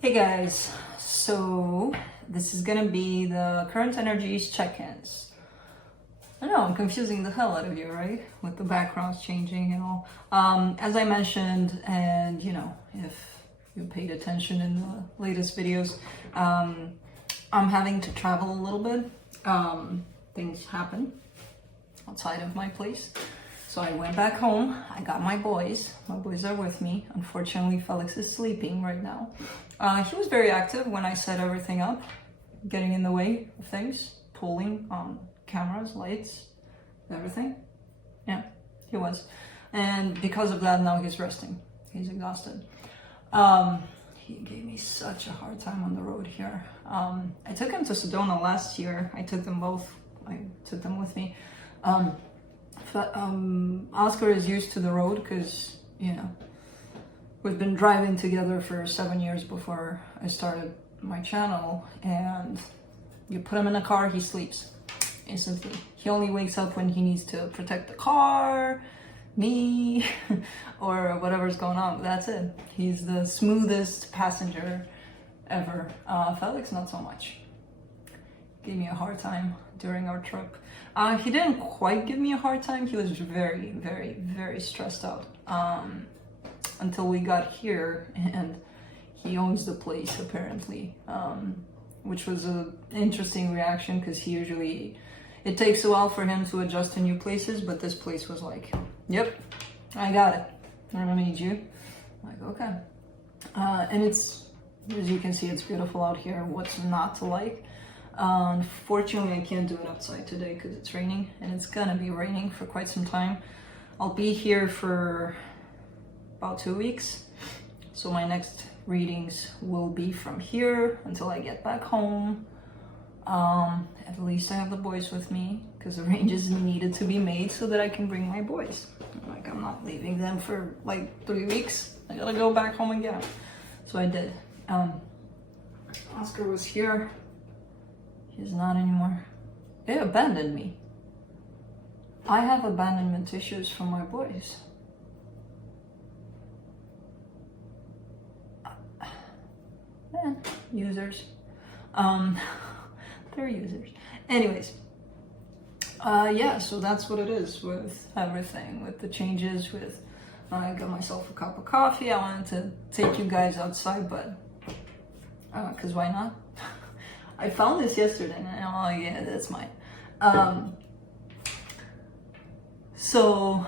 Hey guys, so this is gonna be the current energies check-ins. I know I'm confusing the hell out of you, right? With the backgrounds changing and all. As I mentioned, and you know, if you paid attention in the latest videos, I'm having to travel a little bit. Things happen outside of my place. So I went back home, I got my boys are with me. Unfortunately, Felix is sleeping right now. He was very active when I set everything up, getting in the way of things, pulling on cameras, lights, everything. Yeah, he was. And because of that, now he's resting. He's exhausted. He gave me such a hard time on the road here. I took him to Sedona last year. I took them with me. Oscar is used to the road because, you know, we've been driving together for 7 years before I started my channel, and you put him in a car, he sleeps instantly. He only wakes up when he needs to protect the car, me, or whatever's going on. That's it. He's the smoothest passenger ever. Felix, not so much. Gave me a hard time during our trip. He didn't quite give me a hard time. He was very, very, very stressed out until we got here, and he owns the place apparently, which was an interesting reaction because it takes a while for him to adjust to new places, but this place was like, yep, I got it. I don't need you. I'm like, okay. And it's, as you can see, it's beautiful out here. What's not to like? Unfortunately, I can't do it outside today because it's raining, and it's gonna be raining for quite some time. I'll be here for about 2 weeks, so my next readings will be from here until I get back home. At least I have the boys with me because the ranges needed to be made so that I can bring my boys. Like, I'm not leaving them for like 3 weeks. I gotta go back home and get them. So I did. Oscar was here. He's not anymore. They abandoned me. I have abandonment issues from my boys. Man, users. They're users. Anyways, yeah, so that's what it is with everything, with the changes, with I got myself a cup of coffee. I wanted to take you guys outside, but because why not? I found this yesterday, and I'm like, yeah, that's mine. So,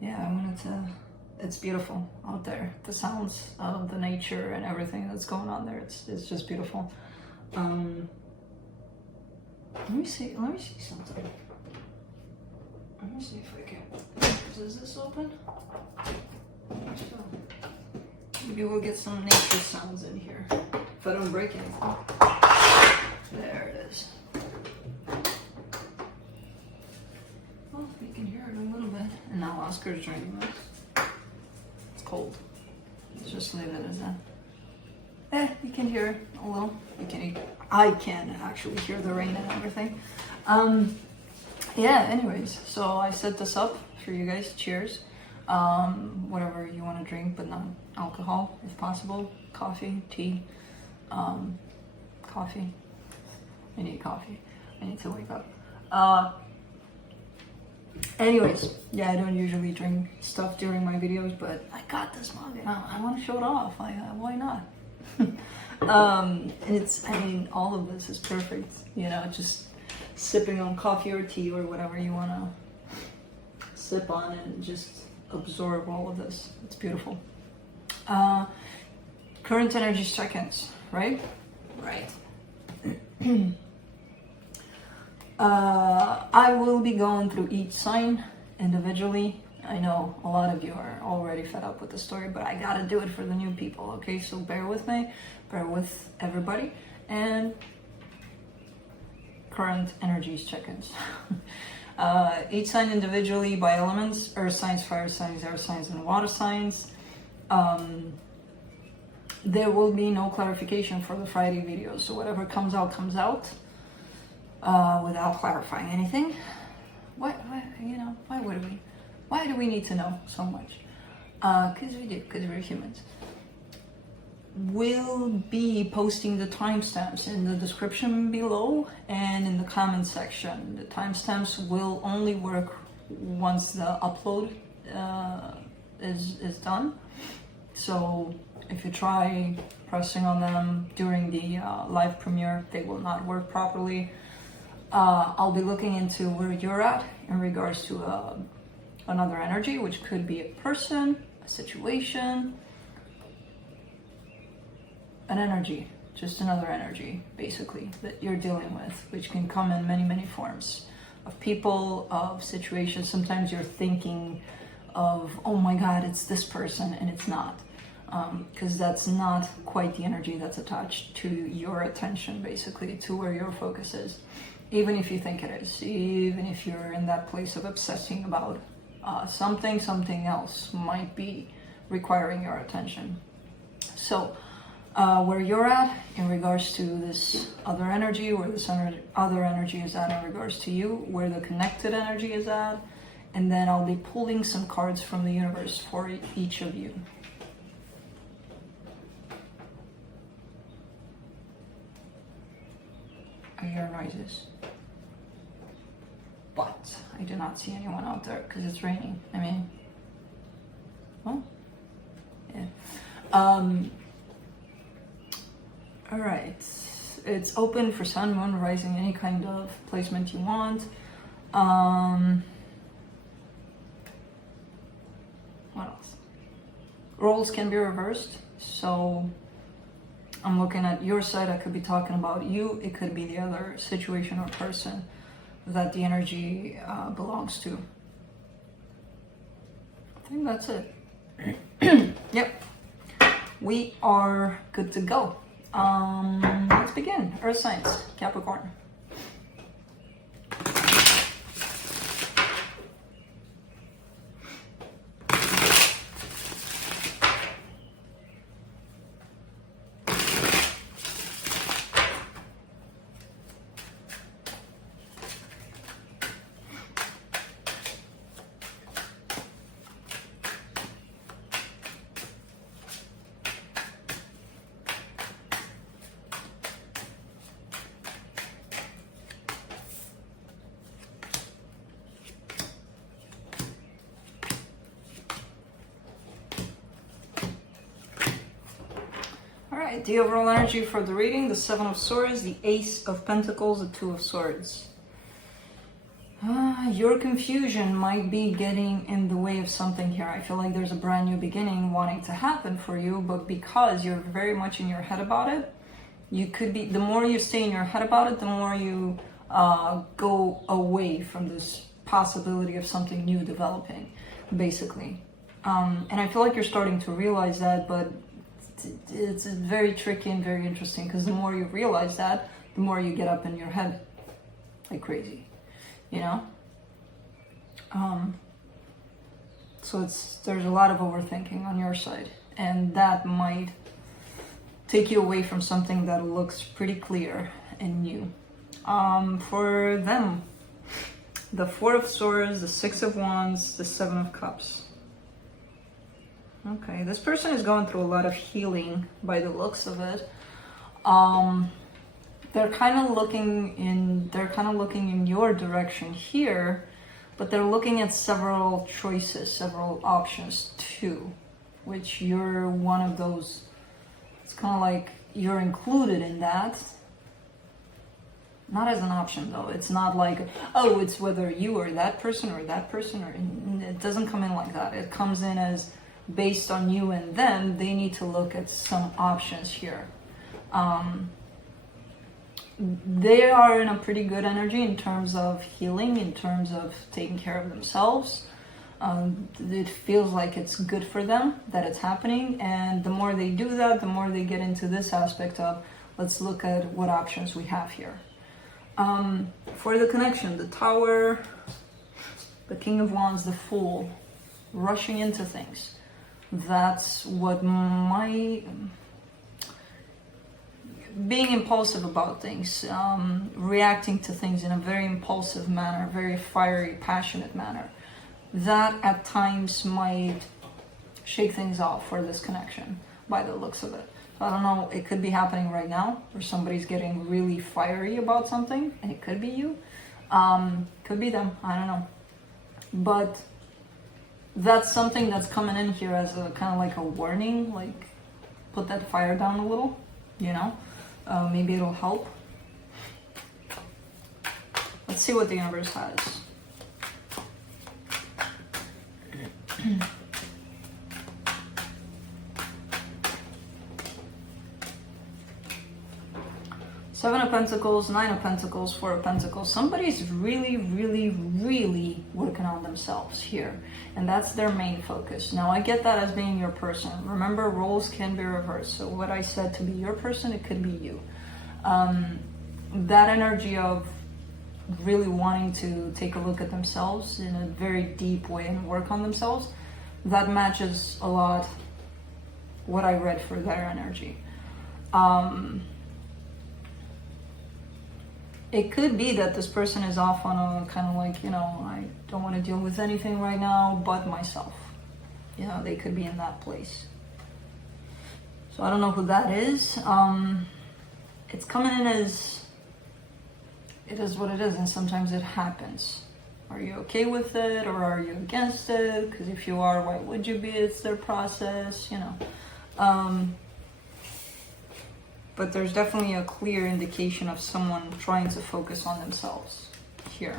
yeah, I wanted to, it's beautiful out there. The sounds of the nature and everything that's going on there, it's just beautiful. Let me see something. Let me see if I can, is this open? Maybe we'll get some nature sounds in here, if I don't break anything. There it is. Well, you can hear it a little bit. And now Oscar's drinking this. It's cold. Let's just leave it as that. You can hear it a little. I can actually hear the rain and everything. Yeah, anyways, so I set this up for you guys. Cheers. Whatever you want to drink, but not alcohol if possible. Coffee, tea, coffee. I need coffee. I need to wake up. Anyways, yeah, I don't usually drink stuff during my videos, but I got this mug and I want to show it off. Why not? And I mean, all of this is perfect. You know, just sipping on coffee or tea or whatever you want to sip on and just absorb all of this. It's beautiful. Current energies check-ins, right? Right. I will be going through each sign individually. I know a lot of you are already fed up with the story, but I gotta do it for the new people, okay? So bear with me, bear with everybody, and current energies check-ins. Each sign individually by elements: earth signs, fire signs, air signs, and water signs. There will be no clarification for the Friday videos, so whatever comes out without clarifying anything. Why would we? Why do we need to know so much? Because we do, because we're humans. will be posting the timestamps in the description below and in the comment section. The timestamps will only work once the upload is done. So if you try pressing on them during the live premiere, they will not work properly. I'll be looking into where you're at in regards to another energy, which could be a person, a situation, an energy, just another energy, basically, that you're dealing with, which can come in many, many forms of people, of situations. Sometimes you're thinking of, oh my God, it's this person, and it's not. Because that's not quite the energy that's attached to your attention, basically, to where your focus is. Even if you think it is, even if you're in that place of obsessing about something else might be requiring your attention. So, where you're at in regards to this other energy, where this other energy is at in regards to you, where the connected energy is at, and then I'll be pulling some cards from the universe for each of you. I hear noises, but I do not see anyone out there because it's raining. I mean, well, yeah. All right, it's open for sun, moon, rising, any kind of placement you want. What else? Roles can be reversed, so I'm looking at your side. I could be talking about you. It could be the other situation or person that the energy belongs to. I think that's it. Yep, we are good to go. Let's begin. Earth signs, Capricorn. The overall energy for the reading: the Seven of Swords, the Ace of Pentacles, the Two of Swords. Your confusion might be getting in the way of something here. I feel like there's a brand new beginning wanting to happen for you, but because you're very much in your head about it, you could be, the more you stay in your head about it, the more you go away from this possibility of something new developing, basically. And I feel like you're starting to realize that, but it's very tricky and very interesting, because the more you realize that, the more you get up in your head like crazy, you know? So there's a lot of overthinking on your side, and that might take you away from something that looks pretty clear and new. For them, the Four of Swords, the Six of Wands, the Seven of Cups. Okay, this person is going through a lot of healing by the looks of it. They're kind of looking in your direction here, but they're looking at several choices, several options too, which you're one of those. It's kind of like you're included in that. Not as an option though. It's not like, oh, it's whether you or that person, or it doesn't come in like that. It comes in as based on you and them. They need to look at some options here. They are in a pretty good energy in terms of healing, in terms of taking care of themselves. It feels like it's good for them that it's happening, and the more they do that, the more they get into this aspect of, let's look at what options we have here. For the connection, the Tower, the King of Wands, the Fool, rushing into things. That's what being impulsive about things, reacting to things in a very impulsive manner, very fiery, passionate manner. That at times might shake things off for this connection by the looks of it. So I don't know, it could be happening right now, or somebody's getting really fiery about something, and it could be you. Could be them, I don't know. But that's something that's coming in here as a kind of like a warning, like put that fire down a little, you know? Maybe it'll help. Let's see what the universe has. Seven of Pentacles, Nine of Pentacles, Four of Pentacles. Somebody's really, really, really working on themselves here. And that's their main focus. Now, I get that as being your person. Remember, roles can be reversed. So what I said to be your person, it could be you. That energy of really wanting to take a look at themselves in a very deep way and work on themselves, that matches a lot what I read for their energy. It could be that this person is off on a kind of like, you know, I don't want to deal with anything right now but myself. You know, they could be in that place. So I don't know who that is. It's coming in as, it is what it is, and sometimes it happens. Are you okay with it, or are you against it? Because if you are, why would you be? It's their process, you know. But there's definitely a clear indication of someone trying to focus on themselves here.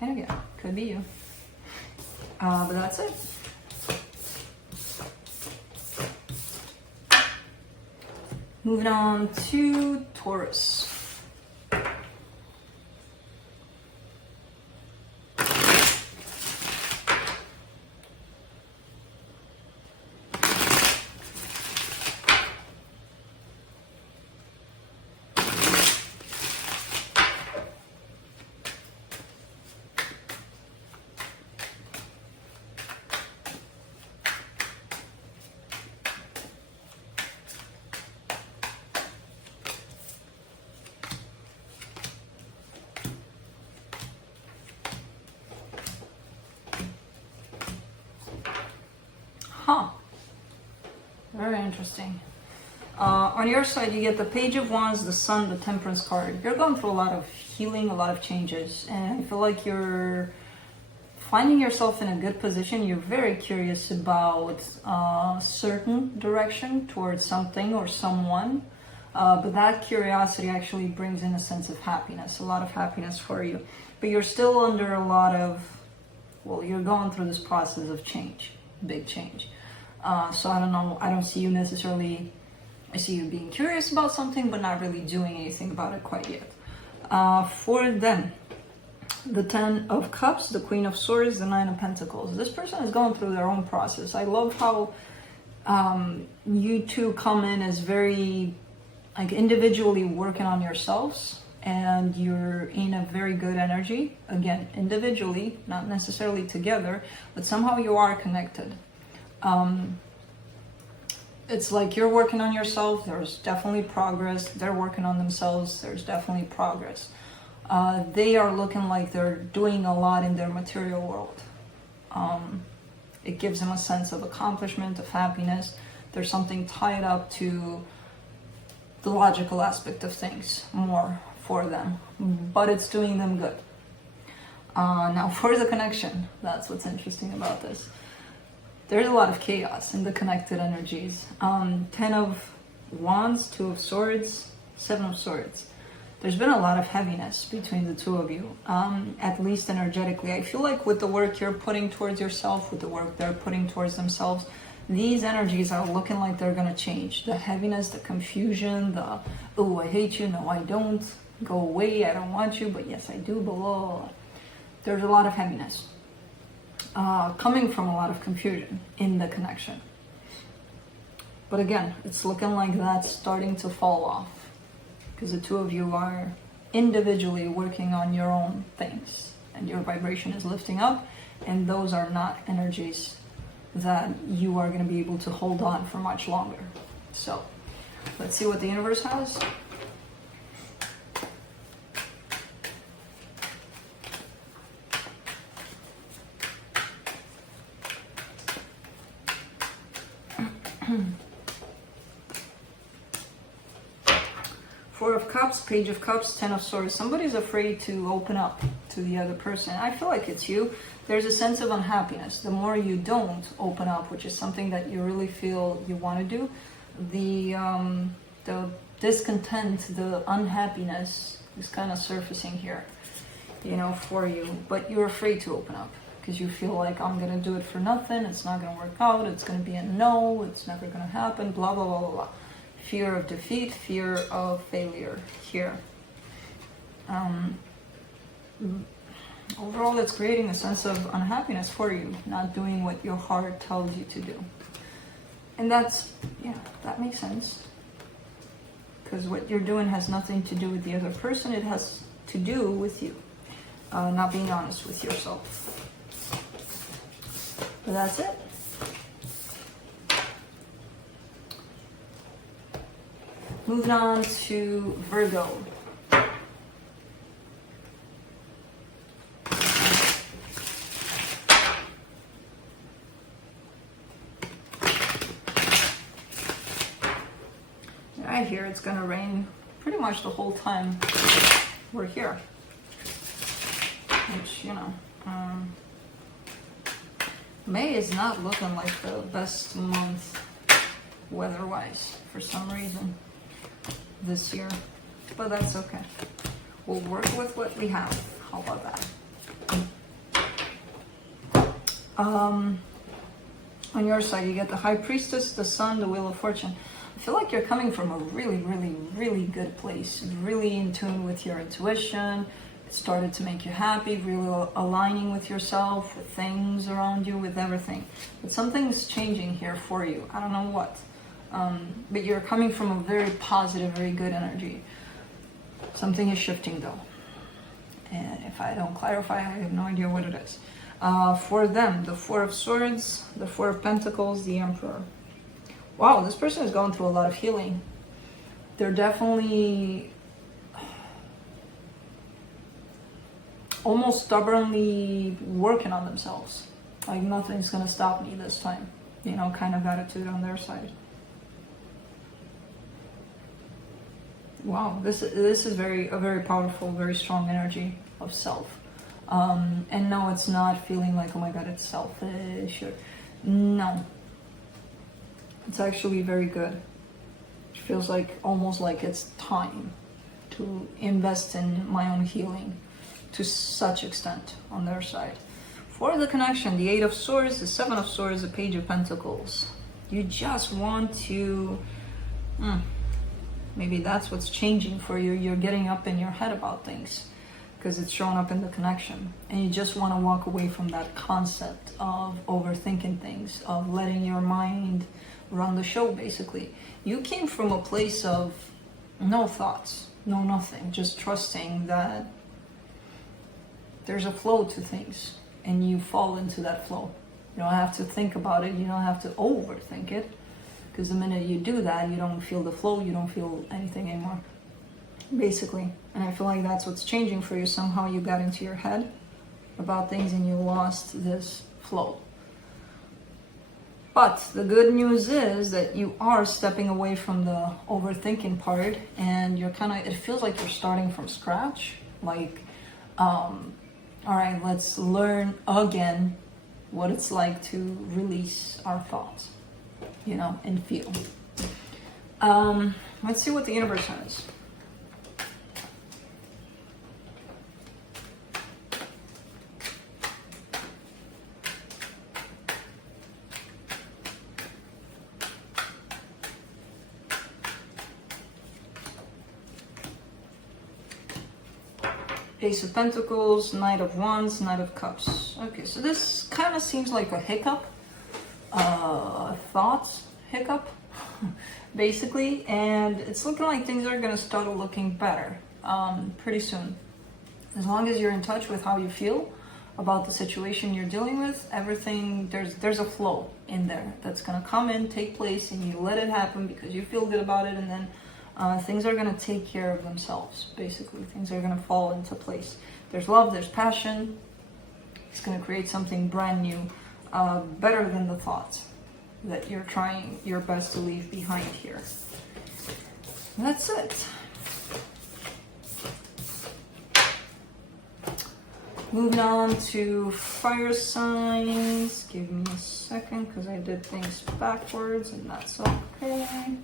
And again, could be you. But that's it. Moving on to Taurus. Huh. Very interesting. On your side, you get the Page of Wands, the Sun, the Temperance card. You're going through a lot of healing, a lot of changes, and I feel like you're finding yourself in a good position. You're very curious about a certain direction towards something or someone, but that curiosity actually brings in a sense of happiness, a lot of happiness for you. But you're still under a lot of, well, you're going through this process of change, big change. So I don't know, I don't see you necessarily, I see you being curious about something, but not really doing anything about it quite yet. For them, the Ten of Cups, the Queen of Swords, the Nine of Pentacles. This person is going through their own process. I love how you two come in as very, like, individually working on yourselves, and you're in a very good energy. Again, individually, not necessarily together, but somehow you are connected. It's like you're working on yourself, there's definitely progress. They're working on themselves, there's definitely progress. They are looking like they're doing a lot in their material world. It gives them a sense of accomplishment, of happiness. There's something tied up to the logical aspect of things more for them, but it's doing them good. Now for the connection, that's what's interesting about this. There's a lot of chaos in the connected energies. 10 of Wands, 2 of Swords, 7 of Swords. There's been a lot of heaviness between the two of you, at least energetically. I feel like with the work you're putting towards yourself, with the work they're putting towards themselves, these energies are looking like they're gonna change. The heaviness, the confusion, the, oh, I hate you, no I don't, go away, I don't want you, but yes I do, blah, blah, blah. There's a lot of heaviness. Coming from a lot of confusion in the connection. But again, it's looking like that's starting to fall off, because the two of you are individually working on your own things, and your vibration is lifting up, and those are not energies that you are going to be able to hold on for much longer. So let's see what the universe has. Four of Cups, Page of Cups, Ten of Swords. Somebody's afraid to open up to the other person. I feel like it's you. There's a sense of unhappiness. The more you don't open up, which is something that you really feel you want to do, the discontent, the unhappiness is kind of surfacing here, you know, for you. But you're afraid to open up because you feel like, I'm going to do it for nothing. It's not going to work out. It's going to be a no. It's never going to happen. Blah, blah, blah, blah, blah. Fear of defeat, fear of failure here. Overall, it's creating a sense of unhappiness for you, not doing what your heart tells you to do. And that's, yeah, that makes sense. Because what you're doing has nothing to do with the other person. It has to do with you. Not being honest with yourself. But that's it. Moving on to Virgo. I hear it's gonna rain pretty much the whole time we're here. Which, you know, May is not looking like the best month weather-wise for some reason this year, but that's okay. We'll work with what we have. How about that? On your side, you get the High Priestess, the Sun, the Wheel of Fortune. I feel like you're coming from a really, really, really good place, really in tune with your intuition. It started to make you happy, really aligning with yourself, with things around you, with everything. But something's changing here for you. I don't know what. But you're coming from a very positive, very good energy. Something is shifting though. And if I don't clarify, I have no idea what it is. For them, the Four of Swords, the Four of Pentacles, the Emperor. Wow, this person is going through a lot of healing. They're definitely almost stubbornly working on themselves. Like nothing's gonna stop me this time. You know, kind of attitude on their side. Wow, this is a very powerful, very strong energy of self. And no, it's not feeling like, oh my god, it's selfish. No. It's actually very good. It feels like, almost like it's time to invest in my own healing to such extent on their side. For the connection, the Eight of Swords, the Seven of Swords, the Page of Pentacles. You just want to... maybe that's what's changing for you. You're getting up in your head about things because it's showing up in the connection. And you just want to walk away from that concept of overthinking things, of letting your mind run the show, basically. You came from a place of no thoughts, no nothing, just trusting that there's a flow to things and you fall into that flow. You don't have to think about it. You don't have to overthink it. Because the minute you do that, you don't feel the flow, you don't feel anything anymore, basically. And I feel like that's what's changing for you. Somehow you got into your head about things and you lost this flow. But the good news is that you are stepping away from the overthinking part and you're kind of, it feels like you're starting from scratch. Like, all right, let's learn again what it's like to release our thoughts. You know, and feel. Let's see what the universe has. Ace of Pentacles, Knight of Wands, Knight of Cups. Okay, so this kind of seems like a hiccup. Thoughts hiccup basically, and it's looking like things are going to start looking better pretty soon, as long as you're in touch with how you feel about the situation you're dealing with. Everything, there's a flow in there that's going to come in, take place, and you let it happen because you feel good about it, and then things are going to take care of themselves. Basically, things are going to fall into place. There's love, there's passion. It's going to create something brand new, better than the thoughts that you're trying your best to leave behind here. And that's it. Moving on to fire signs. Give me a second because I did things backwards and that's okay.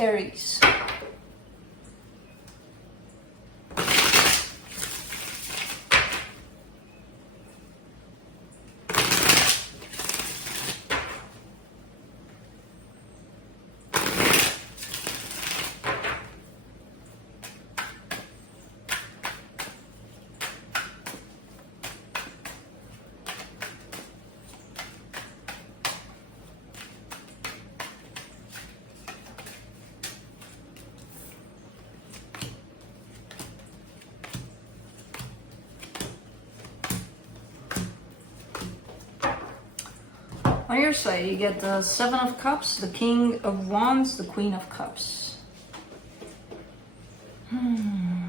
Aries. On your side, you get the Seven of Cups, the King of Wands, the Queen of Cups. I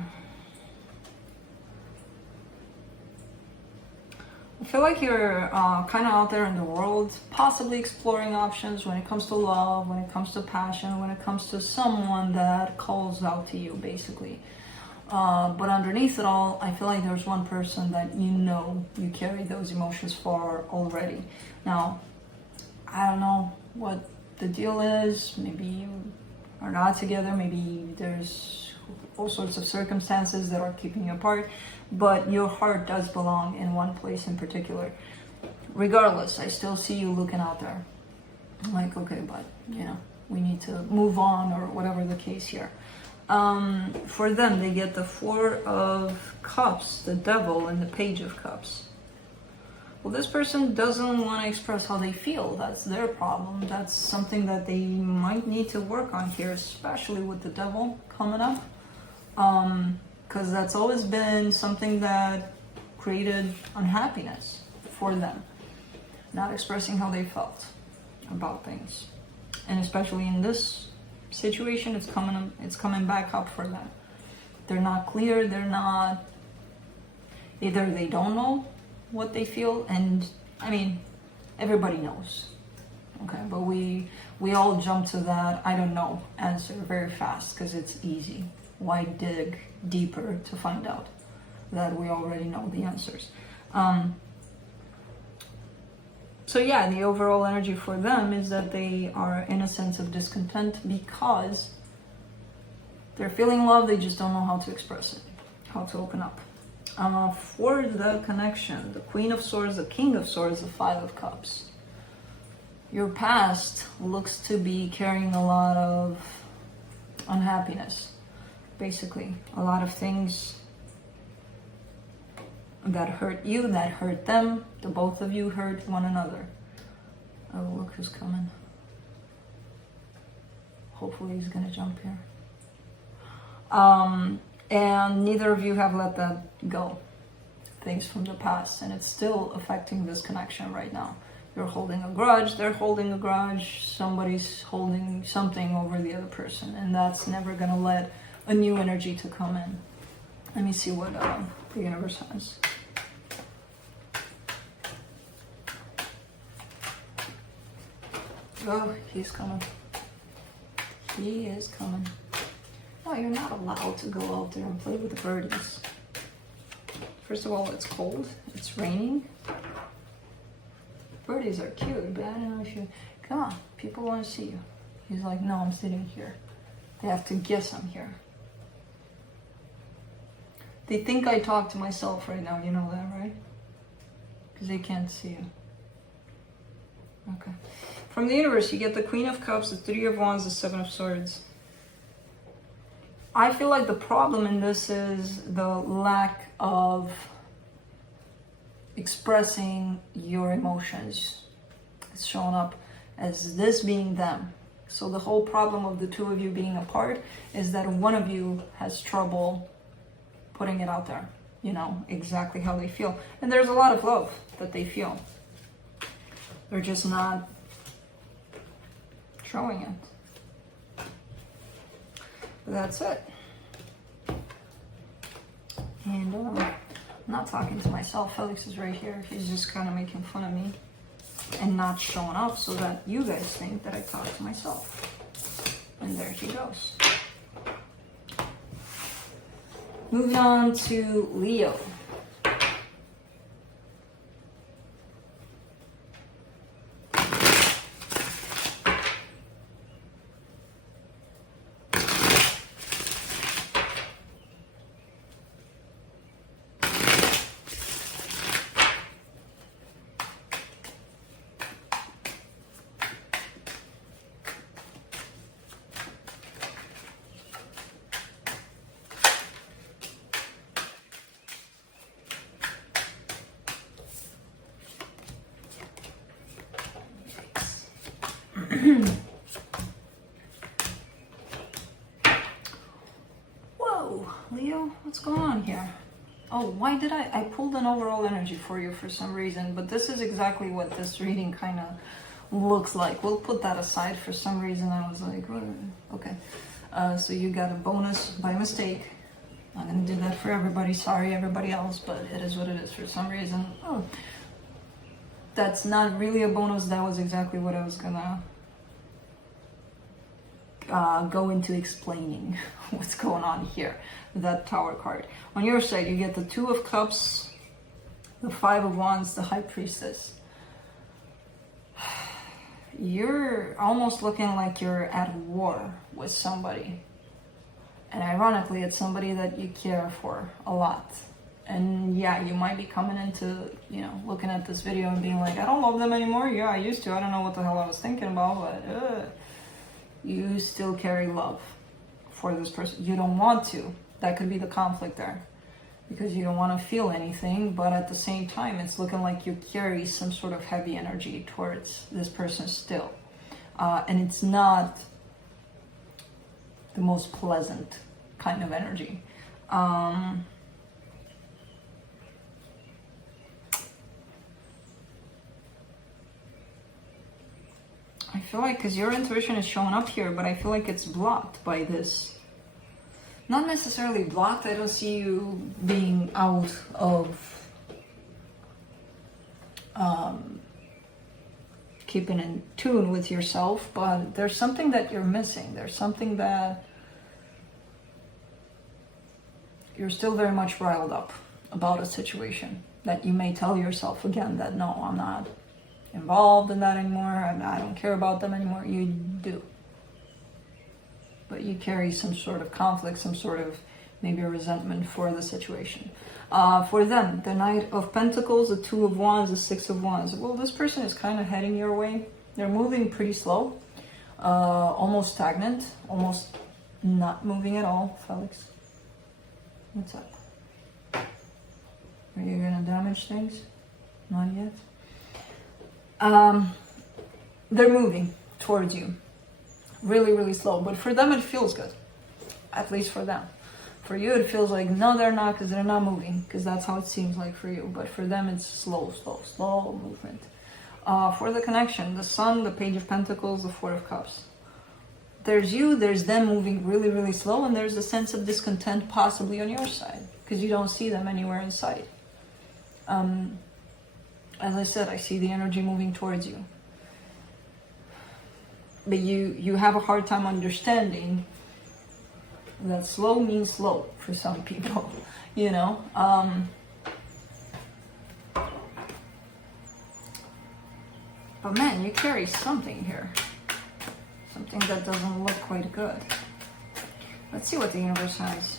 feel like you're kind of out there in the world, possibly exploring options when it comes to love, when it comes to passion, when it comes to someone that calls out to you, basically. But underneath it all, I feel like there's one person that you know you carry those emotions for already. Now, I don't know what the deal is. Maybe you are not together. Maybe there's all sorts of circumstances that are keeping you apart. But your heart does belong in one place in particular. Regardless, I still see you looking out there. I'm like, okay, but you know, we need to move on or whatever the case here. For them, they get the Four of Cups, the Devil, and the Page of Cups. Well, this person doesn't want to express how they feel. That's their problem. That's something that they might need to work on here, especially with the Devil coming up. Because that's always been something that created unhappiness for them. Not expressing how they felt about things. And especially in this situation, it's coming back up for them. They're not clear, either they don't know what they feel, and I mean, everybody knows, okay, but we all jump to that I don't know answer very fast because it's easy. Why dig deeper to find out that we already know the answers? So yeah, the overall energy for them is that they are in a sense of discontent because they're feeling love, they just don't know how to express it, how to open up. For the connection, the Queen of Swords, the King of Swords, the Five of Cups. Your past looks to be carrying a lot of unhappiness, basically. A lot of things that hurt you, that hurt them. The both of you hurt one another. Oh, look who's coming. Hopefully he's gonna jump here. And neither of you have let that go. Things from the past, and it's still affecting this connection right now. You're holding a grudge, they're holding a grudge, somebody's holding something over the other person, and that's never gonna let a new energy to come in. Let me see what the universe has. Oh, he's coming. He is coming. No, you're not allowed to go out there and play with the birdies. First of all, it's cold, it's raining. Birdies are cute, but I don't know if you... Come on, people want to see you. He's like, no, I'm sitting here. They have to guess I'm here. They think I talk to myself right now, you know that, right? Because they can't see you. Okay. From the universe, you get the Queen of Cups, the Three of Wands, the Seven of Swords. I feel like the problem in this is the lack of expressing your emotions. It's shown up as this being them. So the whole problem of the two of you being apart is that one of you has trouble putting it out there, you know, exactly how they feel. And there's a lot of love that they feel. They're just not showing it. But that's it. And I'm not talking to myself. Felix is right here. He's just kind of making fun of me and not showing up so that you guys think that I talk to myself. And there he goes. Moving on to Leo. Leo, what's going on here? Oh, why did I pulled an overall energy for you for some reason, but this is exactly what this reading kind of looks like. We'll put that aside. For some reason I was like, what? Okay. So you got a bonus by mistake. I'm gonna do that for everybody. Sorry everybody else, but it is what it is. For some reason, oh, that's not really a bonus. That was exactly what I was gonna go into explaining what's going on here. That Tower card. On your side, you get the Two of Cups, the Five of Wands, the High Priestess. You're almost looking like you're at war with somebody. And ironically, it's somebody that you care for a lot. And yeah, you might be coming into, you know, looking at this video and being like, I don't love them anymore. Yeah, I used to. I don't know what the hell I was thinking about, but you still carry love for this person. You don't want to. That could be the conflict there. Because you don't want to feel anything, but at the same time, it's looking like you carry some sort of heavy energy towards this person still. And it's not the most pleasant kind of energy. I feel like, because your intuition is showing up here, but I feel like it's blocked by this. Not necessarily blocked. I don't see you being out of keeping in tune with yourself, but there's something that you're missing. There's something that you're still very much riled up about a situation that you may tell yourself again that no, I'm not involved in that anymore. I don't care about them anymore. You do. But you carry some sort of conflict, some sort of maybe a resentment for the situation. For them, the Knight of Pentacles, the Two of Wands, the Six of Wands. Well, this person is kind of heading your way. They're moving pretty slow, almost stagnant, almost not moving at all. Felix, what's up? Are you gonna damage things? Not yet. They're moving towards you. Really, really slow. But for them, it feels good. At least for them. For you, it feels like, no, they're not, because they're not moving. Because that's how it seems like for you. But for them, it's slow, slow, slow movement. For the connection, the Sun, the Page of Pentacles, the Four of Cups. There's you, there's them moving really, really slow. And there's a sense of discontent possibly on your side. Because you don't see them anywhere in sight. As I said, I see the energy moving towards you. But you have a hard time understanding that slow means slow for some people, you know. But man, you carry something here. Something that doesn't look quite good. Let's see what the universe has.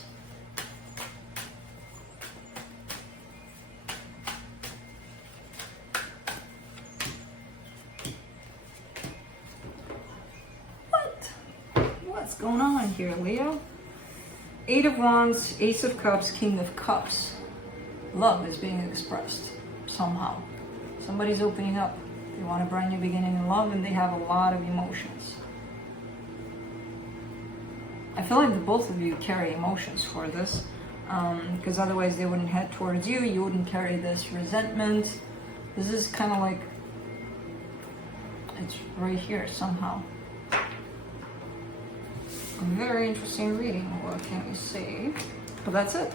What's going on here, Leo? Eight of Wands, Ace of Cups, King of Cups. Love is being expressed somehow. Somebody's opening up. They want a brand new beginning in love, and they have a lot of emotions. I feel like the both of you carry emotions for this, because otherwise they wouldn't head towards you. You wouldn't carry this resentment. This is kind of like, it's right here somehow. A very interesting reading. What can we say? But that's it.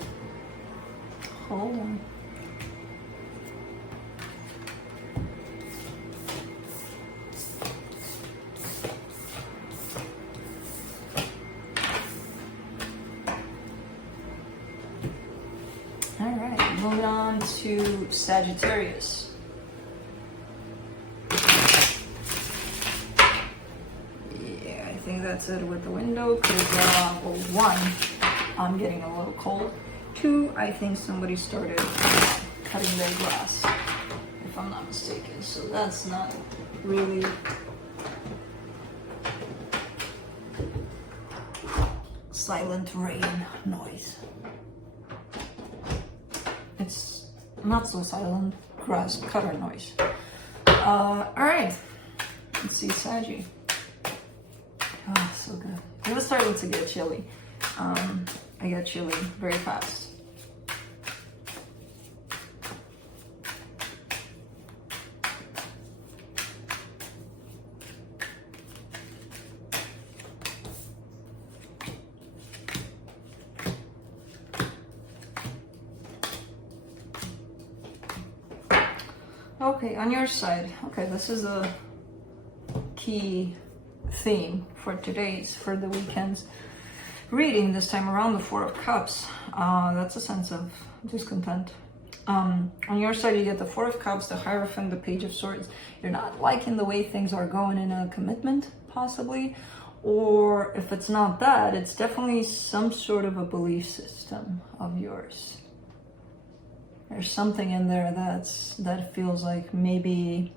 Hold on. All right, moving on to Sagittarius. I think that's it with the window, because well, one, I'm getting a little cold. Two, I think somebody started cutting their grass, if I'm not mistaken. So that's not really silent rain noise. It's not so silent grass cutter noise. All right, let's see, Saggy. Oh, so good. It was starting to get chilly. I get chilly very fast. Okay, on your side, okay, this is a key theme for the weekend's reading this time around, the Four of Cups. That's a sense of discontent. On your side, you get the Four of Cups, the Hierophant, the Page of Swords. You're not liking the way things are going in a commitment, possibly. Or if it's not that, it's definitely some sort of a belief system of yours. There's something in there that feels like maybe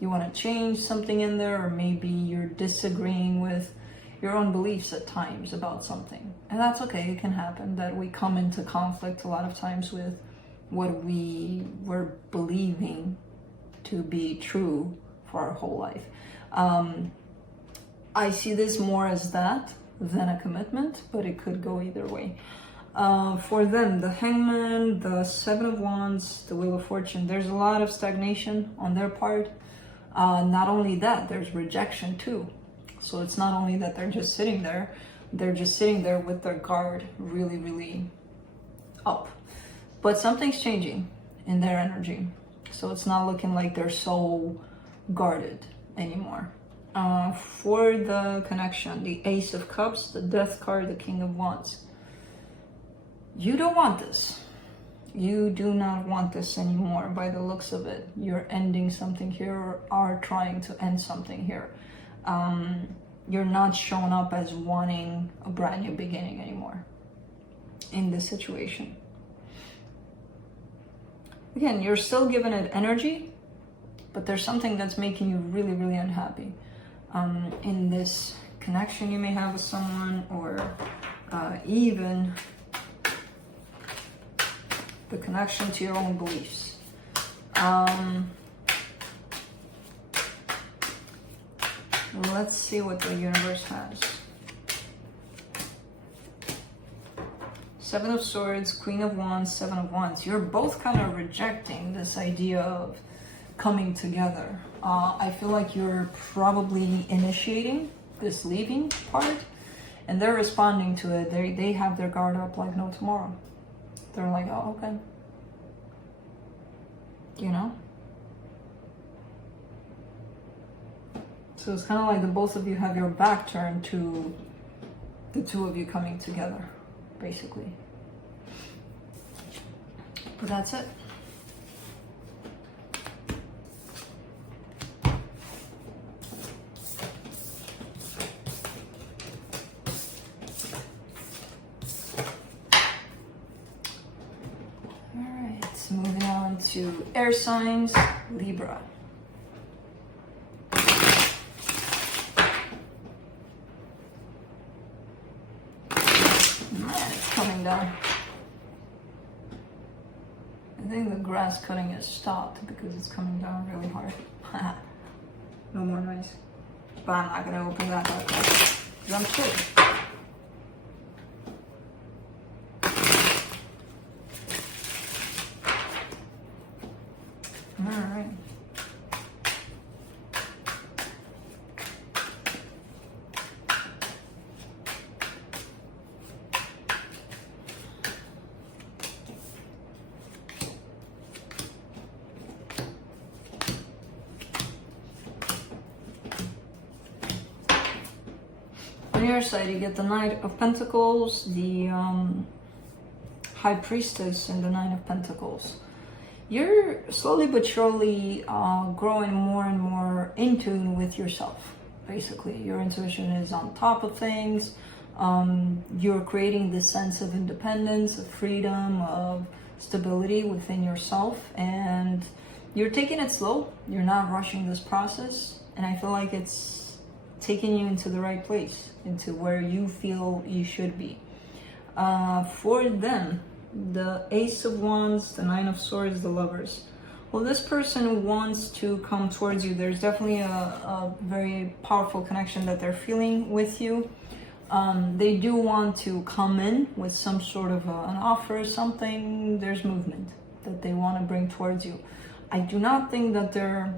you want to change something in there, or maybe you're disagreeing with your own beliefs at times about something. And that's okay, it can happen that we come into conflict a lot of times with what we were believing to be true for our whole life. I see this more as that than a commitment, but it could go either way. For them, the Hangman, the Seven of Wands, the Wheel of Fortune, there's a lot of stagnation on their part. Not only that, there's rejection too. So it's not only that they're just sitting there with their guard really, really up. But something's changing in their energy. So it's not looking like they're so guarded anymore. For the connection, the Ace of Cups, the Death card, the King of Wands. You don't want this. You do not want this anymore by the looks of it. You're ending something here, or are trying to end something here. You're not showing up as wanting a brand new beginning anymore in this situation. Again, you're still giving it energy, but there's something that's making you really, really unhappy. In this connection you may have with someone, or even the connection to your own beliefs. Let's see what the universe has. Seven of Swords, Queen of Wands, Seven of Wands. You're both kind of rejecting this idea of coming together. I feel like you're probably initiating this leaving part, and they're responding to it. They have their guard up like no tomorrow. They're like, oh, okay. You know? So it's kind of like the both of you have your back turned to the two of you coming together, basically. But that's it. Moving on to air signs, Libra. Man, it's coming down. I think the grass cutting has stopped because it's coming down really hard. No more noise. But I'm not going to open that up because I'm chilly. Alright. On your side, you get the Knight of Pentacles, the High Priestess, and the Nine of Pentacles. You're slowly but surely growing more and more in tune with yourself. Basically, your intuition is on top of things. You're creating this sense of independence, of freedom, of stability within yourself, and you're taking it slow. You're not rushing this process, and I feel like it's taking you into the right place, into where you feel you should be. For them, the Ace of Wands, the Nine of Swords, the Lovers. Well, this person wants to come towards you. There's definitely a very powerful connection that they're feeling with you. They do want to come in with some sort of an offer or something. There's movement that they want to bring towards you. I do not think that they're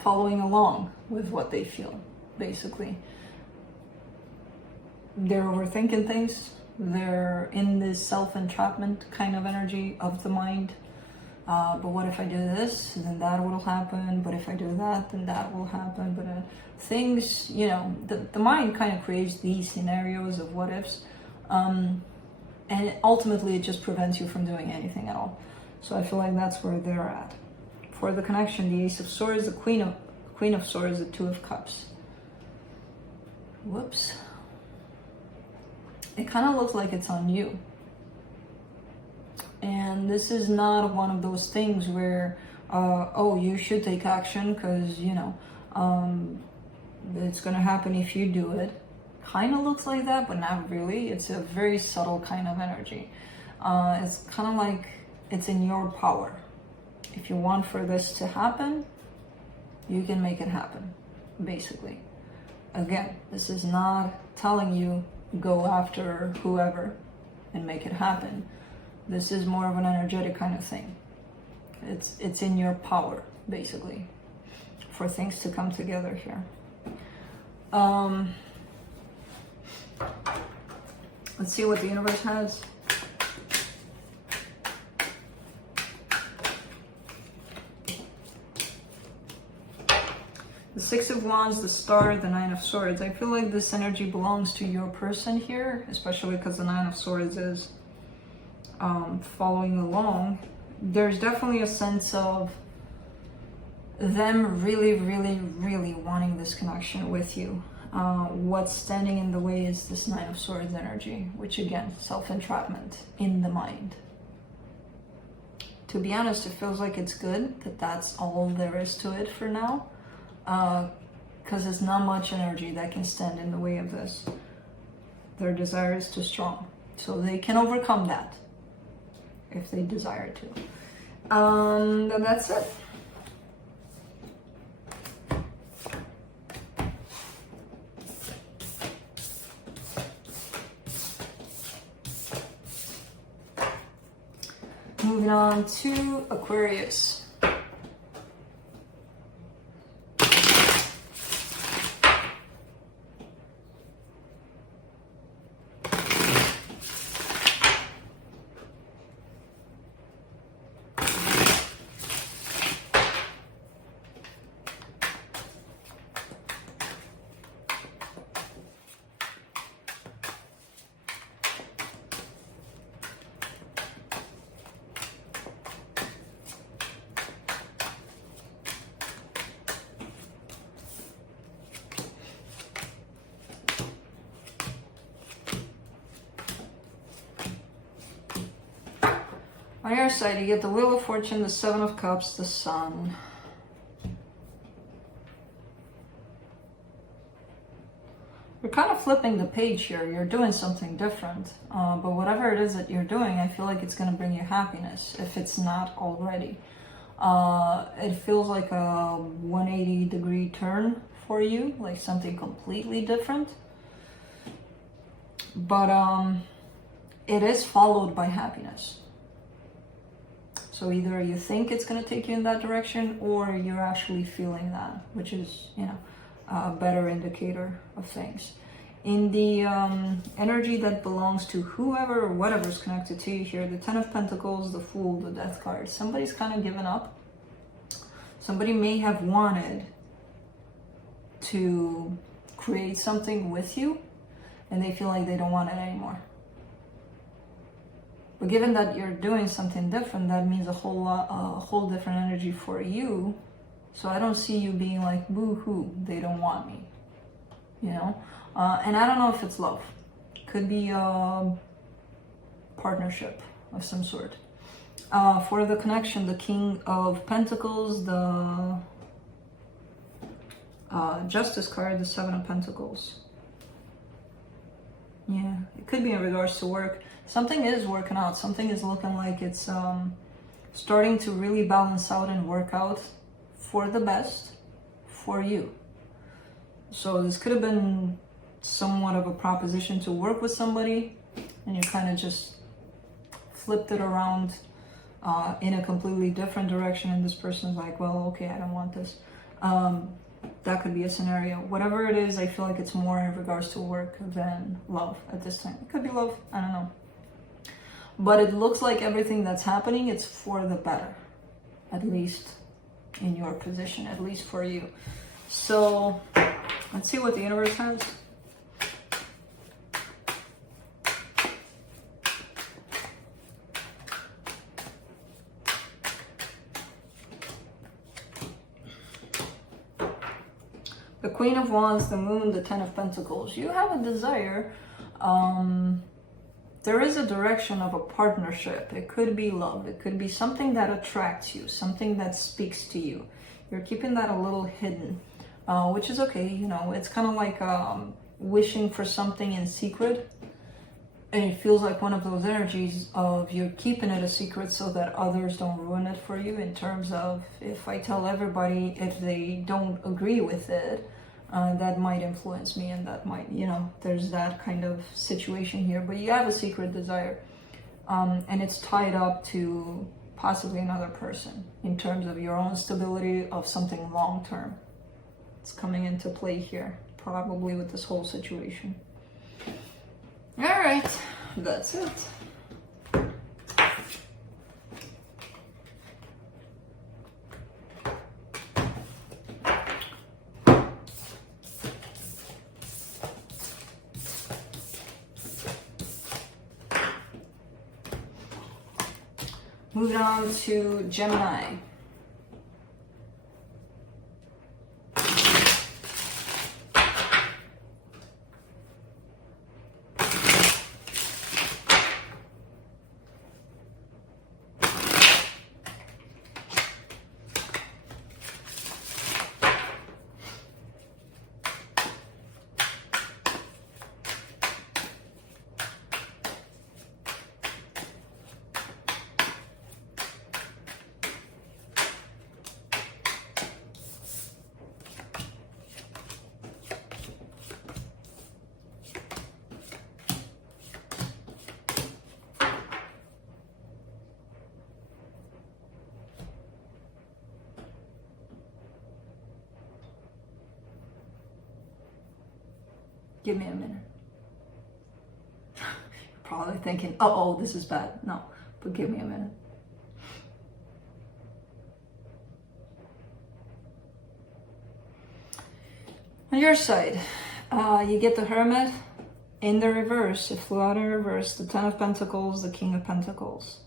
following along with what they feel, basically. They're overthinking things. They're in this self-entrapment kind of energy of the mind. But what if I do this, then that will happen. But if I do that, then that will happen. But things, you know, the mind kind of creates these scenarios of what ifs. And ultimately, it just prevents you from doing anything at all. So I feel like that's where they're at. For the connection, the Ace of Swords, the Queen of Swords, the Two of Cups. Whoops. It kind of looks like it's on you. And this is not one of those things where, oh, you should take action because, you know, it's going to happen if you do it. Kind of looks like that, but not really. It's a very subtle kind of energy. It's kind of like it's in your power. If you want for this to happen, you can make it happen, basically. Again, this is not telling you go after whoever and make it happen. This is more of an energetic kind of thing. It's in your power, basically, for things to come together here. Let's see what the universe has. The Six of Wands, the Star, the Nine of Swords. I feel like this energy belongs to your person here, especially because the Nine of Swords is following along. There's definitely a sense of them really, really, really wanting this connection with you. What's standing in the way is this Nine of Swords energy, which again, self-entrapment in the mind. To be honest, it feels like it's good that that's all there is to it for now. Because there's not much energy that can stand in the way of this. Their desire is too strong. So they can overcome that if they desire to. Then that's it. Moving on to Aquarius. On your side, you get the Wheel of Fortune, the Seven of Cups, the Sun. You're kind of flipping the page here. You're doing something different. But whatever it is that you're doing, I feel like it's going to bring you happiness, if it's not already. It feels like a 180-degree turn for you, like something completely different. But it is followed by happiness. So either you think it's going to take you in that direction, or you're actually feeling that, which is, you know, a better indicator of things. In the energy that belongs to whoever or whatever is connected to you here, the Ten of Pentacles, the Fool, the Death card, somebody's kind of given up. Somebody may have wanted to create something with you, and they feel like they don't want it anymore. But given that you're doing something different, that means a whole different energy for you. So I don't see you being like, boo-hoo, they don't want me, you know? And I don't know if it's love. Could be a partnership of some sort. For the connection, the King of Pentacles, the Justice card, the Seven of Pentacles. Yeah, it could be in regards to work. Something is working out. Something is looking like it's starting to really balance out and work out for the best for you. So this could have been somewhat of a proposition to work with somebody, and you kind of just flipped it around in a completely different direction, and this person's like, well, okay, I don't want this. That could be a scenario. Whatever it is, I feel like it's more in regards to work than love at this time. It could be love, I don't know. But it looks like everything that's happening, it's for the better. At least in your position, at least for you. So let's see what the universe has. The Queen of Wands, the Moon, the Ten of Pentacles. You have a desire. There is a direction of a partnership. It could be love. It could be something that attracts you, something that speaks to you. You're keeping that a little hidden, which is okay. You know, it's kind of like wishing for something in secret. And it feels like one of those energies of you're keeping it a secret so that others don't ruin it for you, in terms of, if I tell everybody, if they don't agree with it, that might influence me, and that might, you know, there's that kind of situation here. But you have a secret desire, and it's tied up to possibly another person, in terms of your own stability of something long-term. It's coming into play here, probably with this whole situation. All right, that's it. Moving on to Gemini. Give me a minute. You're probably thinking, uh-oh, this is bad. No, but give me a minute. On your side, you get the Hermit in the reverse. It flew out in reverse. The Ten of Pentacles, the King of Pentacles.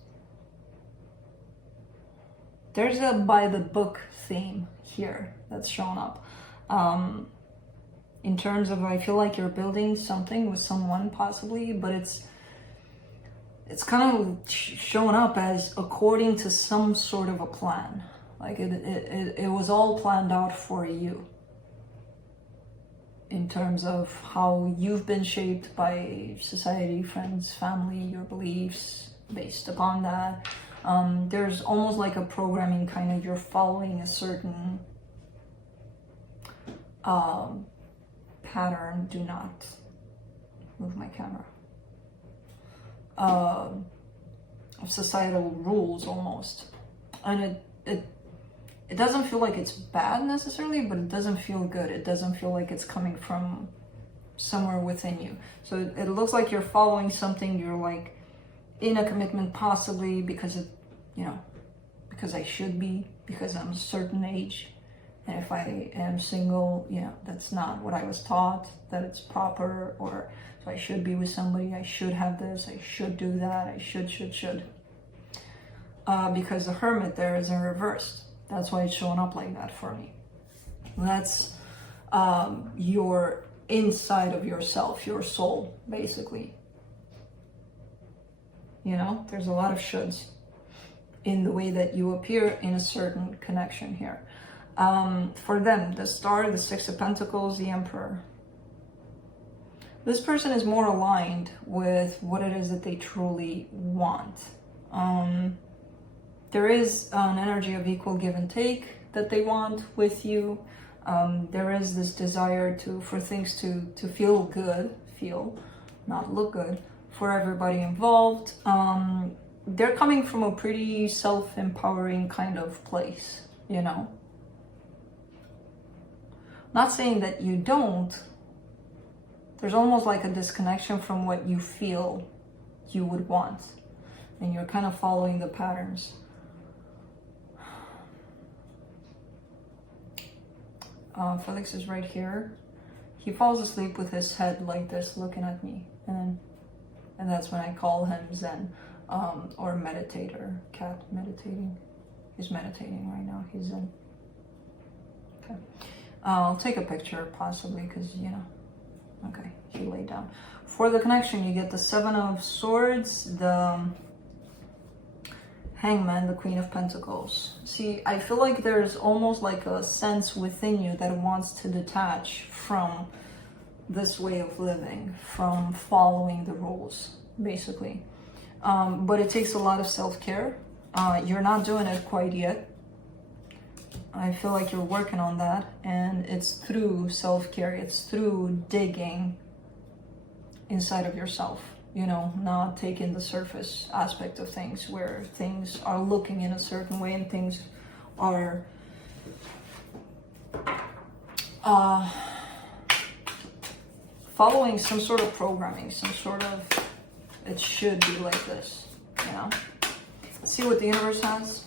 There's a by the book theme here that's shown up. In terms of, I feel like you're building something with someone possibly, but it's kind of showing up as according to some sort of a plan. Like it was all planned out for you, in terms of how you've been shaped by society, friends, family, your beliefs. Based upon that, there's almost like a programming, kind of, you're following a certain pattern. Do not move my camera. Of societal rules almost, and it doesn't feel like it's bad necessarily, but it doesn't feel good. It doesn't feel like it's coming from somewhere within you. So it looks like you're following something. You're like in a commitment, possibly because it, you know, because I should be, because I'm a certain age. And if I am single, you know, that's not what I was taught, that it's proper, or so I should be with somebody, I should have this, I should do that, I should. Because the Hermit there is in reverse. That's why it's showing up like that for me. That's your inside of yourself, your soul, basically. You know, there's a lot of shoulds in the way that you appear in a certain connection here. For them, the Star, the Six of Pentacles, the Emperor. This person is more aligned with what it is that they truly want. There is an energy of equal give and take that they want with you. There is this desire for things to feel good, not look good, for everybody involved. They're coming from a pretty self-empowering kind of place, you know. Not saying that you don't. There's almost like a disconnection from what you feel you would want, and you're kind of following the patterns. Felix is right here. He falls asleep with his head like this, looking at me, and that's when I call him Zen, or meditator. Cat meditating. He's meditating right now. He's Zen. Okay. I'll take a picture possibly, because you know. Okay, he laid down. For the connection, you get the 7 of Swords, the Hangman, the Queen of Pentacles. See, I feel like there's almost like a sense within you that wants to detach from this way of living, from following the rules, basically. But it takes a lot of self-care. You're not doing it quite yet. I feel like you're working on that, and it's through self-care, it's through digging inside of yourself, you know, not taking the surface aspect of things where things are looking in a certain way and things are following some sort of programming, some sort of, it should be like this, you know. Let's see what the universe has.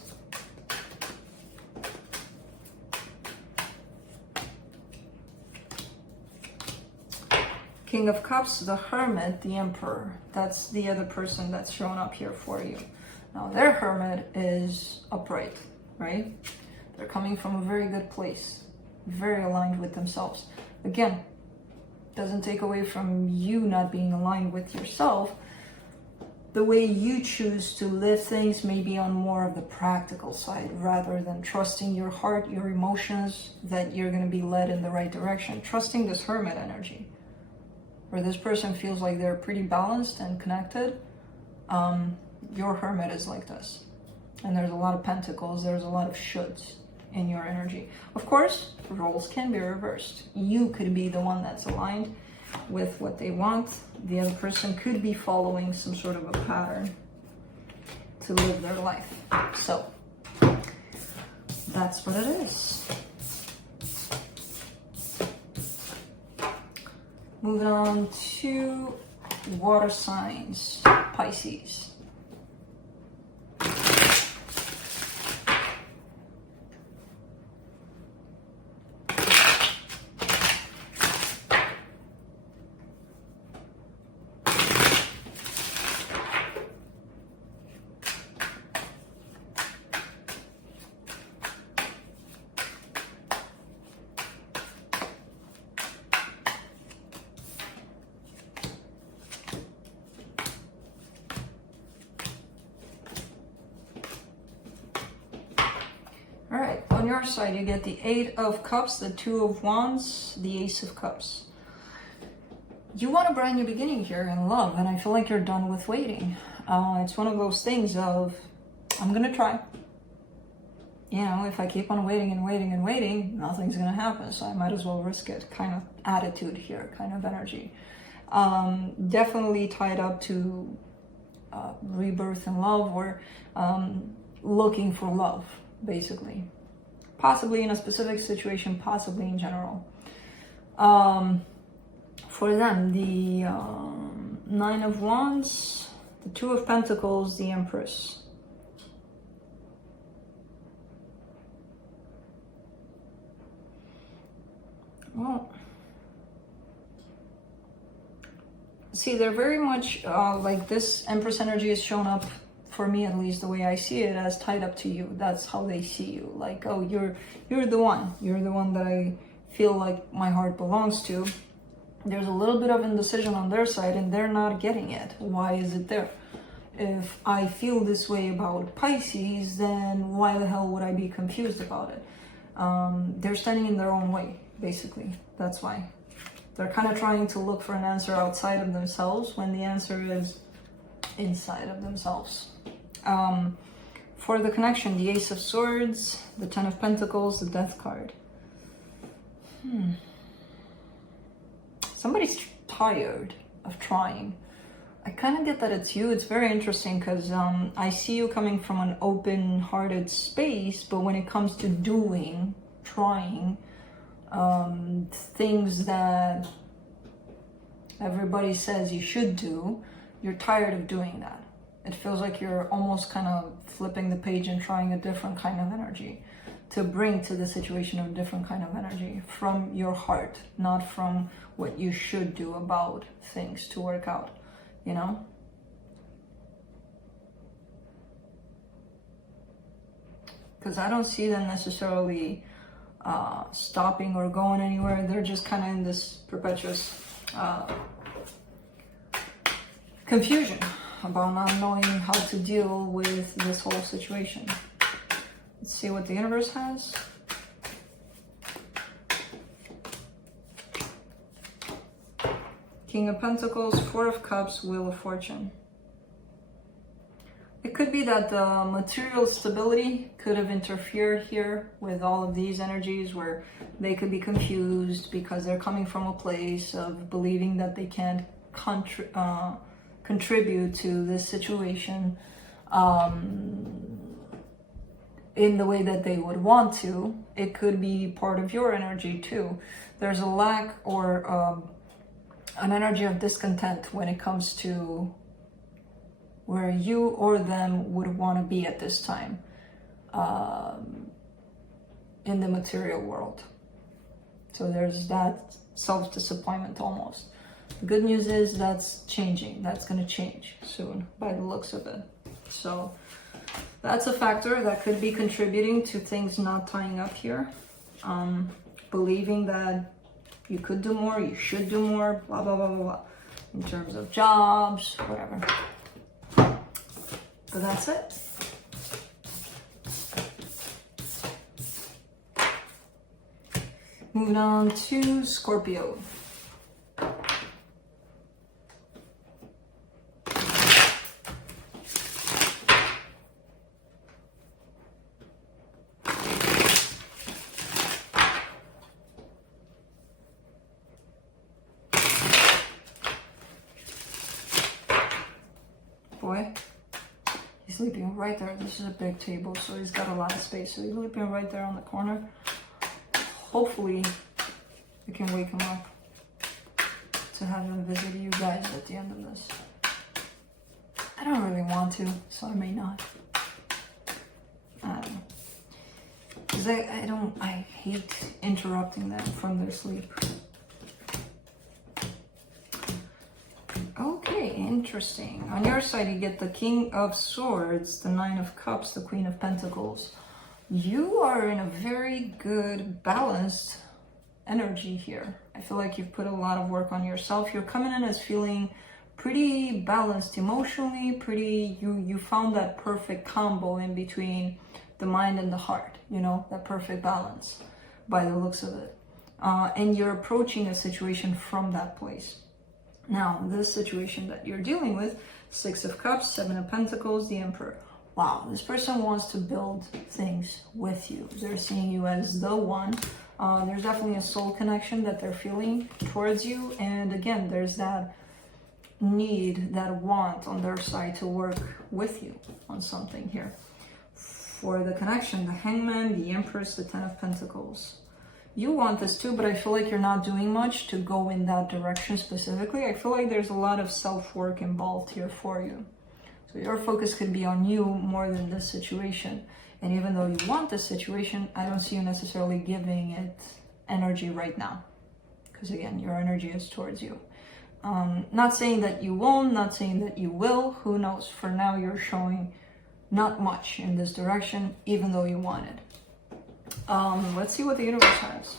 King of Cups, the Hermit, the Emperor. That's the other person that's shown up here for you. Now, their Hermit is upright, right? They're coming from a very good place, very aligned with themselves. Again, doesn't take away from you not being aligned with yourself. The way you choose to live things may be on more of the practical side, rather than trusting your heart, your emotions, that you're going to be led in the right direction. Trusting this Hermit energy, where this person feels like they're pretty balanced and connected. Your Hermit is like this. And there's a lot of pentacles, there's a lot of shoulds in your energy. Of course, roles can be reversed. You could be the one that's aligned with what they want. The other person could be following some sort of a pattern to live their life. So, that's what it is. Moving on to water signs, Pisces. Alright, on your side you get the 8 of Cups, the 2 of Wands, the Ace of Cups. You want a brand new beginning here in love, and I feel like you're done with waiting. It's one of those things of, I'm gonna try. You know, if I keep on waiting and waiting and waiting, nothing's gonna happen, so I might as well risk it kind of attitude here, kind of energy. Definitely tied up to rebirth in love, or looking for love, basically. Possibly in a specific situation, possibly in general. For them, the 9 of Wands, the 2 of Pentacles, the Empress. Well, see, they're very much like this Empress energy is shown up, for me at least, the way I see it, as tied up to you. That's how they see you. Like, oh, you're the one. You're the one that I feel like my heart belongs to. There's a little bit of indecision on their side, and they're not getting it. Why is it there? If I feel this way about Pisces, then why the hell would I be confused about it? They're standing in their own way, basically. That's why. They're kind of trying to look for an answer outside of themselves, when the answer is inside of themselves. For the connection, the Ace of Swords, the 10 of Pentacles, the Death card. Somebody's tired of trying. I kind of get that it's you. It's very interesting because I see you coming from an open-hearted space, but when it comes to doing, trying, things that everybody says you should do, you're tired of doing that. It feels like you're almost kind of flipping the page and trying a different kind of energy to bring to the situation a different kind of energy from your heart, not from what you should do about things to work out, you know? Because I don't see them necessarily stopping or going anywhere. They're just kind of in this perpetuous confusion about not knowing how to deal with this whole situation. Let's see what the universe has. King of Pentacles, Four of Cups, Wheel of Fortune. It could be that the material stability could have interfered here with all of these energies where they could be confused because they're coming from a place of believing that they can't contribute to this situation in the way that they would want to. It could be part of your energy too. There's a lack or an energy of discontent when it comes to where you or them would want to be at this time in the material world. So there's that self-disappointment almost. The good news is that's changing. That's going to change soon by the looks of it. So that's a factor that could be contributing to things not tying up here. Believing that you could do more, you should do more, blah, blah, blah, blah, blah. In terms of jobs, whatever. But that's it. Moving on to Scorpio. Boy, he's sleeping right there. This is a big table, so he's got a lot of space. So he's sleeping right there on the corner. Hopefully, we can wake him up to have him visit you guys at the end of this. I don't really want to, so I may not. I don't know. Because I hate interrupting them from their sleep. Okay, interesting. On your side, you get the King of Swords, the Nine of Cups, the Queen of Pentacles. You are in a very good, balanced energy here. I feel like you've put a lot of work on yourself. You're coming in as feeling pretty balanced emotionally, you found that perfect combo in between the mind and the heart, you know, that perfect balance by the looks of it. And you're approaching a situation from that place. Now, this situation that you're dealing with, Six of Cups, Seven of Pentacles, the Emperor. Wow, this person wants to build things with you. They're seeing you as the one. There's definitely a soul connection that they're feeling towards you. And again, there's that need, that want on their side to work with you on something here. For the connection, the Hangman, the Empress, the Ten of Pentacles. You want this too, but I feel like you're not doing much to go in that direction specifically. I feel like there's a lot of self-work involved here for you. So your focus could be on you more than this situation. And even though you want this situation, I don't see you necessarily giving it energy right now. Because again, your energy is towards you. Not saying that you won't, not saying that you will. Who knows? For now, you're showing not much in this direction, even though you want it. Let's see what the universe has.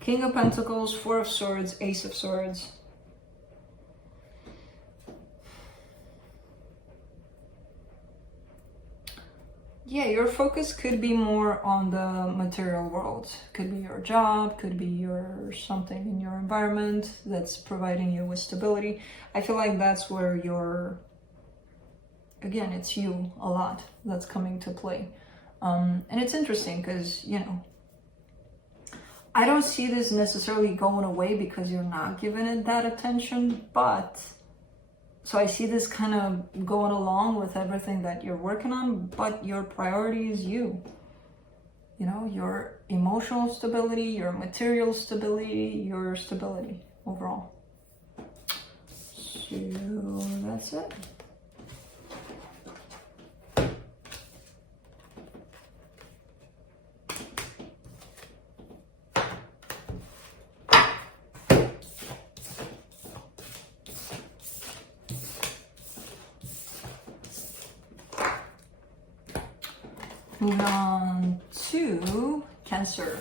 King of Pentacles, Four of Swords, Ace of Swords. yeah, your focus could be more on the material world. Could be your job, could be your something in your environment that's providing you with stability. I feel like that's where your, again, it's you a lot that's coming to play. And it's interesting because, you know, I don't see this necessarily going away because you're not giving it that attention, but so I see this kind of going along with everything that you're working on, but your priority is you. You know, your emotional stability, your material stability, your stability overall. So that's it. Moving on to Cancer.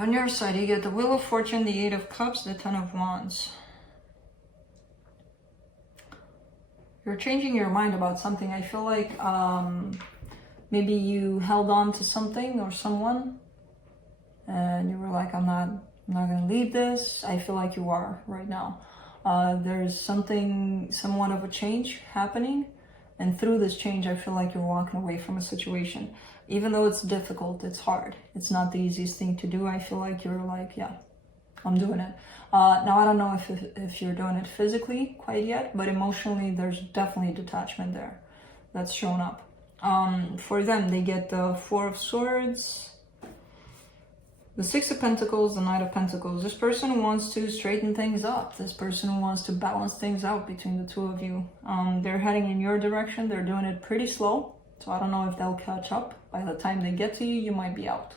On your side, you get the Wheel of Fortune, the Eight of Cups, the Ten of Wands. You're changing your mind about something. I feel like maybe you held on to something or someone and you were like, I'm not gonna leave this. I feel like you are right now. There's somewhat of a change happening, and through this change I feel like you're walking away from a situation. Even though it's difficult, it's hard, it's not the easiest thing to do. I feel like you're like, yeah, I'm doing it. Now I don't know if you're doing it physically quite yet, but emotionally there's definitely detachment there that's shown up. For them, they get the Four of Swords, the Six of Pentacles, the Knight of Pentacles. This person wants to straighten things up. This person wants to balance things out between the two of you. They're heading in your direction. They're doing it pretty slow, so I don't know if they'll catch up. By the time they get to you, you might be out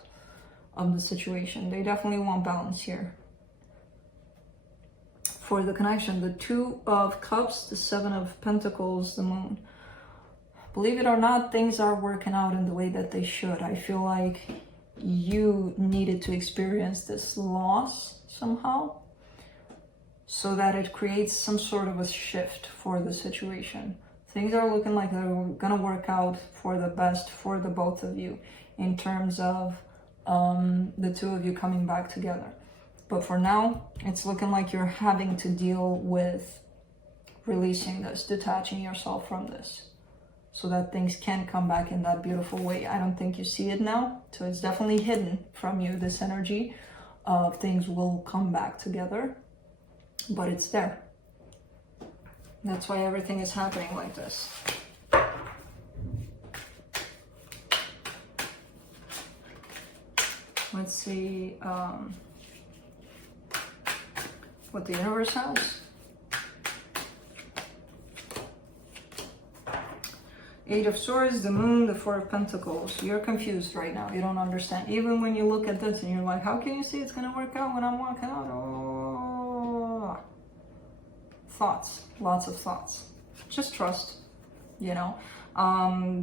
of the situation. They definitely want balance here. For the connection, the Two of Cups, the Seven of Pentacles, the Moon. Believe it or not, things are working out in the way that they should. I feel like you needed to experience this loss somehow so that it creates some sort of a shift for the situation. Things are looking like they're gonna work out for the best for the both of you in terms of the two of you coming back together. But for now, it's looking like you're having to deal with releasing this, detaching yourself from this, so that things can come back in that beautiful way. I don't think you see it now, so it's definitely hidden from you, this energy of things will come back together, but it's there. That's why everything is happening like this. Let's see what the universe has. Eight of Swords, the Moon, the Four of Pentacles. You're confused right now. You don't understand. Even when you look at this and you're like, how can you see it's gonna work out when I'm walking out? Oh. Thoughts, lots of thoughts. Just trust, you know.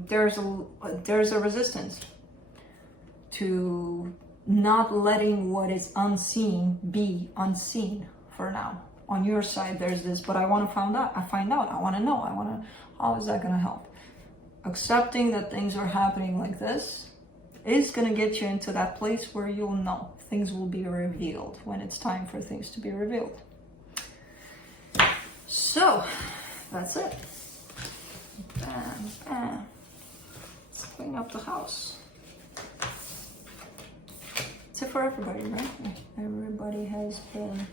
There's a resistance to not letting what is unseen be unseen for now. On your side, there's this, but I want to find out. I want to know. How is that going to help? Accepting that things are happening like this is going to get you into that place where you'll know. Things will be revealed when it's time for things to be revealed. So, that's it. Bam, bam. Let's clean up the house. It's it for everybody, right? Everybody has been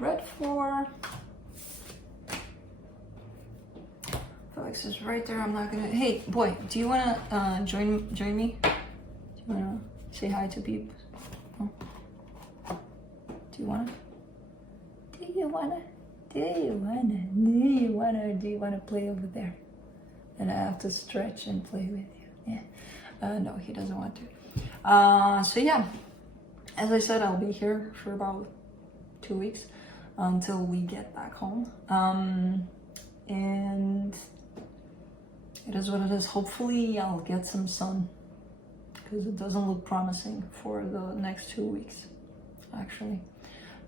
read for. I feel Alex is right there. I'm not gonna. Hey, boy, do you wanna join me? Do you wanna say hi to people? Oh. Do you wanna? Do you wanna play over there? And I have to stretch and play with you. Yeah. No, he doesn't want to. So yeah, as I said, I'll be here for about 2 weeks until we get back home. And it is what it is. Hopefully I'll get some sun, because it doesn't look promising for the next 2 weeks, actually,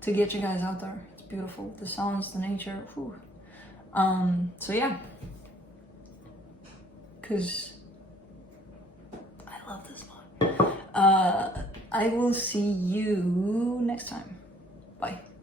to get you guys out there. It's beautiful. The sounds, the nature. Whew. So yeah, because I love this one. I will see you next time.